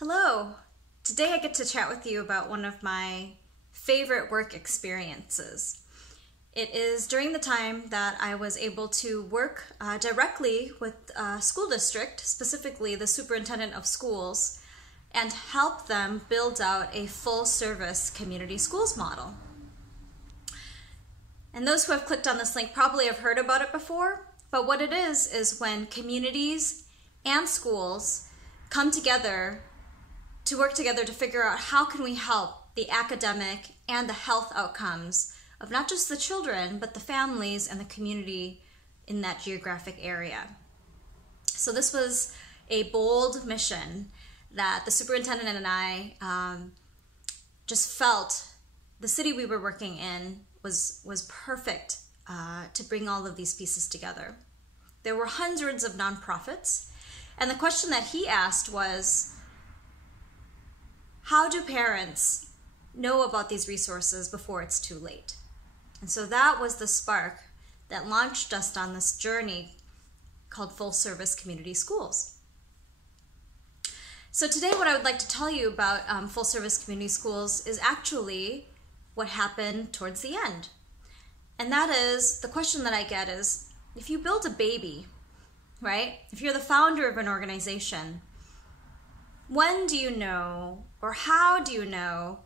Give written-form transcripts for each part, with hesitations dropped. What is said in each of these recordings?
Hello! Today I get to chat with you about one of my favorite work experiences. It is during the time that I was able to work directly with a school district, specifically the superintendent of schools, and help them build out a full-service community schools model. And those who have clicked on this link probably have heard about it before, but what it is when communities and schools come together to work together to figure out how can we help the academic and the health outcomes of not just the children, but the families and the community in that geographic area. So this was a bold mission that the superintendent and I just felt the city we were working in was perfect to bring all of these pieces together. There were hundreds of nonprofits, and the question that he asked was, how do parents know about these resources before it's too late? And so that was the spark that launched us on this journey called Full Service Community Schools. So today what I would like to tell you about Full Service Community Schools is actually what happened towards the end. And that is, the question that I get is, if you build a baby, right? If you're the founder of an organization, when do you know, or how do you know,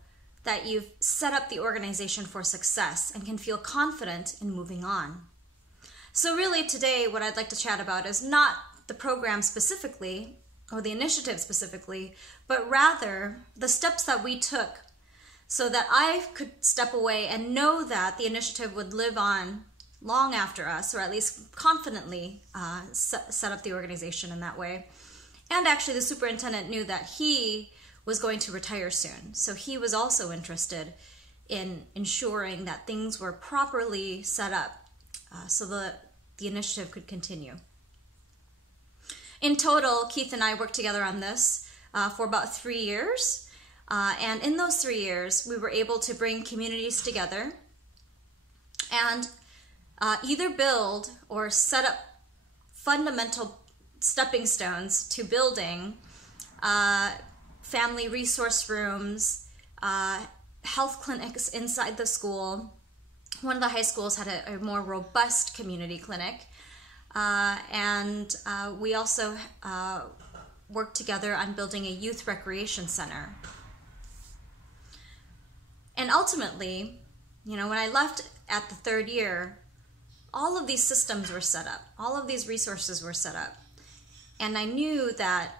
that you've set up the organization for success and can feel confident in moving on? So really today what I'd like to chat about is not the program specifically or the initiative specifically, but rather the steps that we took so that I could step away and know that the initiative would live on long after us, or at least confidently set up the organization in that way. And actually the superintendent knew that he was going to retire soon. So he was also interested in ensuring that things were properly set up so that the initiative could continue. In total, Keith and I worked together on this for about 3 years. And in those 3 years, we were able to bring communities together and either build or set up fundamental stepping stones to building family resource rooms, health clinics inside the school. One of the high schools had a more robust community clinic. And we also worked together on building a youth recreation center. And ultimately, when I left at the 3rd year, all of these systems were set up. All of these resources were set up. And I knew that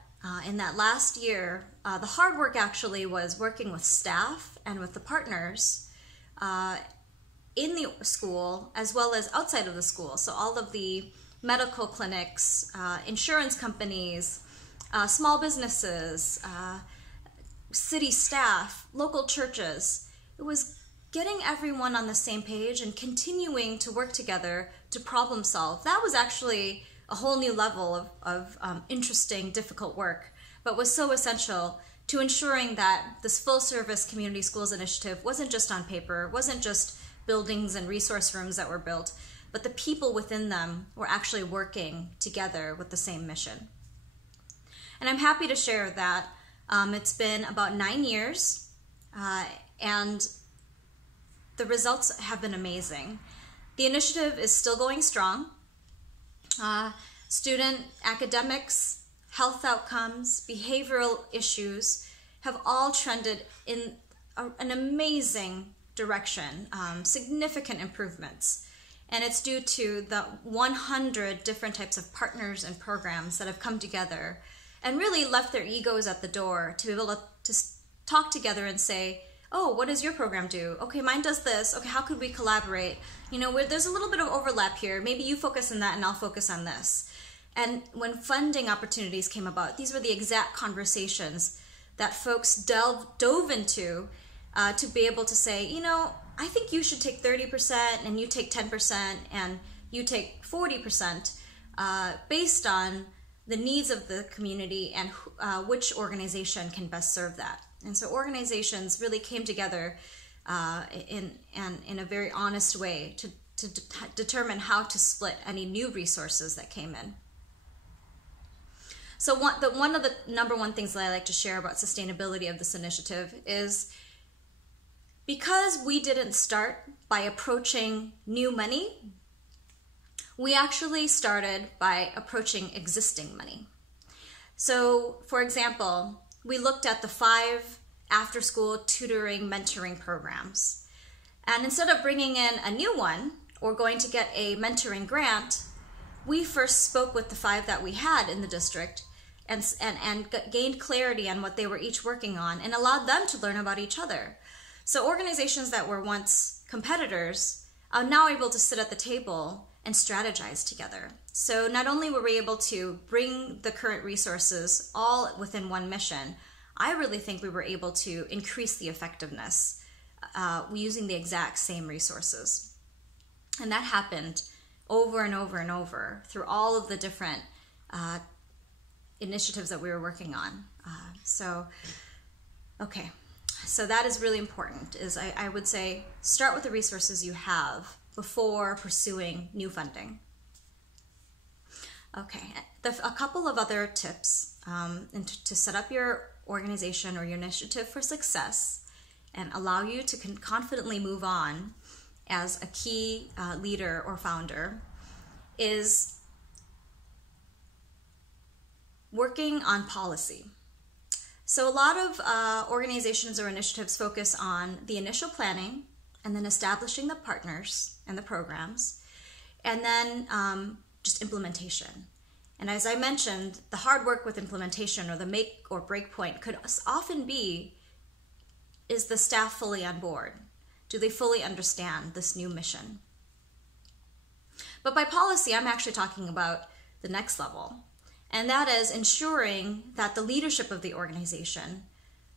in that last year, the hard work actually was working with staff and with the partners in the school as well as outside of the school. So all of the medical clinics, insurance companies, small businesses, city staff, local churches. It was getting everyone on the same page and continuing to work together to problem solve. That was actually a whole new level of interesting, difficult work, but was so essential to ensuring that this full service community schools initiative wasn't just on paper, wasn't just buildings and resource rooms that were built, but the people within them were actually working together with the same mission. And I'm happy to share that it's been about 9 years, and the results have been amazing. The initiative is still going strong. Student academics, health outcomes, behavioral issues have all trended in an amazing direction, significant improvements. And it's due to the 100 different types of partners and programs that have come together and really left their egos at the door to be able to talk together and say, oh, what does your program do? Okay, mine does this. Okay, how could we collaborate? There's a little bit of overlap here. Maybe you focus on that and I'll focus on this. And when funding opportunities came about, these were the exact conversations that folks dove into to be able to say, I think you should take 30% and you take 10% and you take 40% based on the needs of the community and which organization can best serve that. And so organizations really came together in a very honest way to determine how to split any new resources that came in. So one of the number one things that I like to share about sustainability of this initiative is because we didn't start by approaching new money, we actually started by approaching existing money. So, for example, we looked at the 5 after-school tutoring mentoring programs. And instead of bringing in a new one or going to get a mentoring grant, we first spoke with the 5 that we had in the district and gained clarity on what they were each working on and allowed them to learn about each other. So organizations that were once competitors are now able to sit at the table and strategize together. So not only were we able to bring the current resources all within one mission, I really think we were able to increase the effectiveness using the exact same resources. And that happened over and over and over through all of the different initiatives that we were working on. So that is really important, is I would say start with the resources you have before pursuing new funding. Okay, a couple of other tips to set up your organization or your initiative for success and allow you to confidently move on as a key leader or founder is working on policy. So a lot of organizations or initiatives focus on the initial planning and then establishing the partners and the programs, and then just implementation. And as I mentioned, the hard work with implementation or the make or break point could often be, is the staff fully on board? Do they fully understand this new mission? But by policy, I'm actually talking about the next level. And that is ensuring that the leadership of the organization,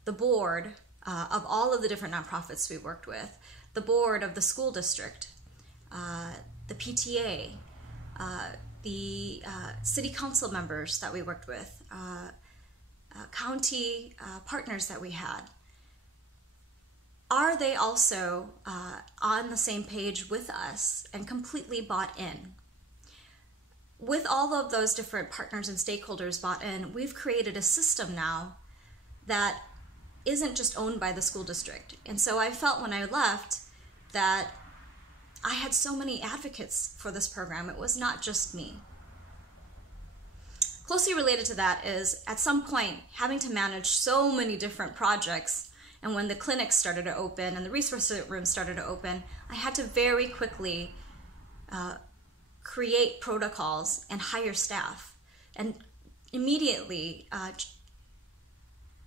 the board of all of the different nonprofits we worked with, the board of the school district, the PTA, the city council members that we worked with, county partners that we had, are they also on the same page with us and completely bought in? With all of those different partners and stakeholders bought in, we've created a system now that isn't just owned by the school district. And so I felt when I left that I had so many advocates for this program. It was not just me. Closely related to that is, at some point, having to manage so many different projects, and when the clinics started to open and the resource rooms started to open, I had to very quickly create protocols and hire staff, and immediately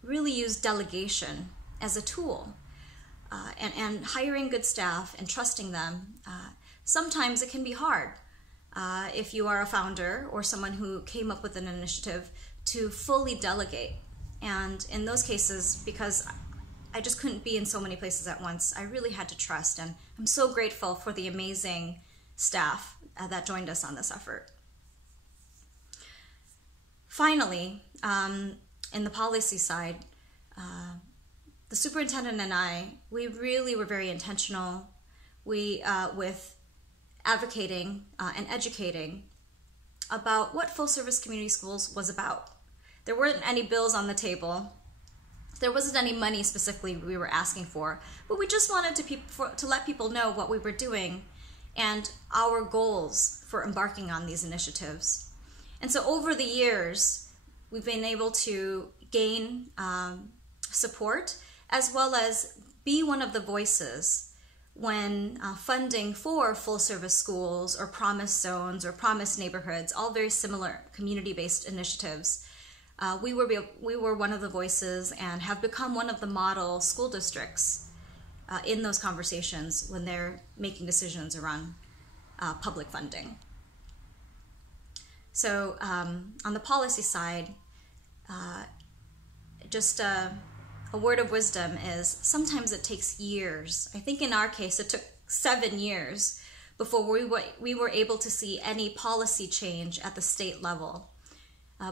really use delegation as a tool. And hiring good staff and trusting them, sometimes it can be hard if you are a founder or someone who came up with an initiative to fully delegate. And in those cases, because I just couldn't be in so many places at once, I really had to trust. And I'm so grateful for the amazing staff that joined us on this effort. Finally, in the policy side, the superintendent and I, we really were very intentional with advocating and educating about what full service community schools was about. There weren't any bills on the table. There wasn't any money specifically we were asking for, but we just wanted to let people know what we were doing and our goals for embarking on these initiatives. And so over the years, we've been able to gain support, as well as be one of the voices when funding for full service schools or promise zones or promise neighborhoods, all very similar community-based initiatives. We were one of the voices and have become one of the model school districts in those conversations when they're making decisions around public funding. So on the policy side, just a word of wisdom is sometimes it takes years. I think in our case it took 7 years before we were able to see any policy change at the state level.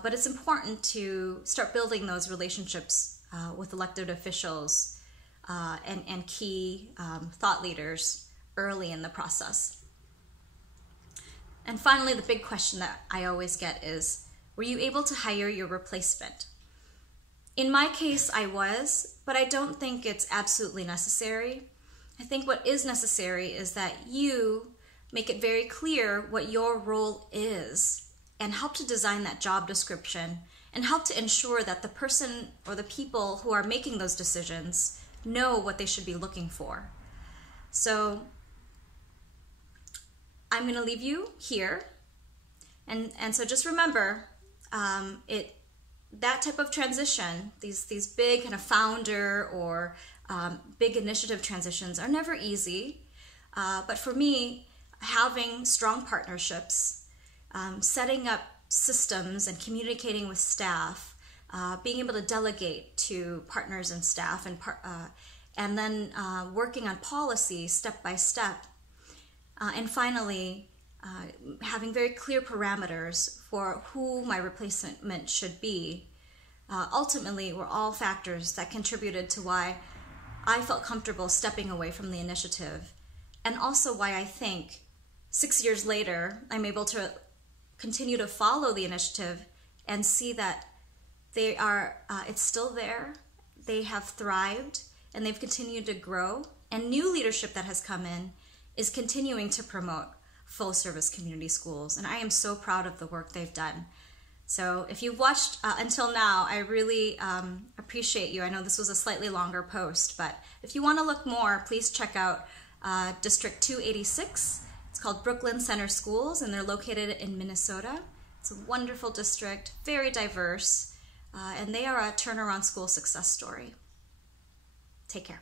But it's important to start building those relationships with elected officials and key thought leaders early in the process. And finally, the big question that I always get is, Were you able to hire your replacement? In my case, I was, but I don't think it's absolutely necessary. I think what is necessary is that you make it very clear what your role is and help to design that job description and help to ensure that the person or the people who are making those decisions know what they should be looking for. So I'm going to leave you here. And so just remember, that type of transition, these big kind of founder or big initiative transitions are never easy. But for me, having strong partnerships, setting up systems and communicating with staff, being able to delegate to partners and staff, and then working on policy step by step, and finally having very clear parameters for who my replacement should be, ultimately were all factors that contributed to why I felt comfortable stepping away from the initiative, and also why I think 6 years later I'm able to continue to follow the initiative and see that they are, it's still there, they have thrived, and they've continued to grow, and new leadership that has come in is continuing to promote full service community schools, and I am so proud of the work they've done. So if you've watched until now, I really appreciate you. I know this was a slightly longer post, but if you want to look more, please check out District 286. It's called Brooklyn Center Schools, and they're located in Minnesota. It's a wonderful district, very diverse, and they are a turnaround school success story. Take care.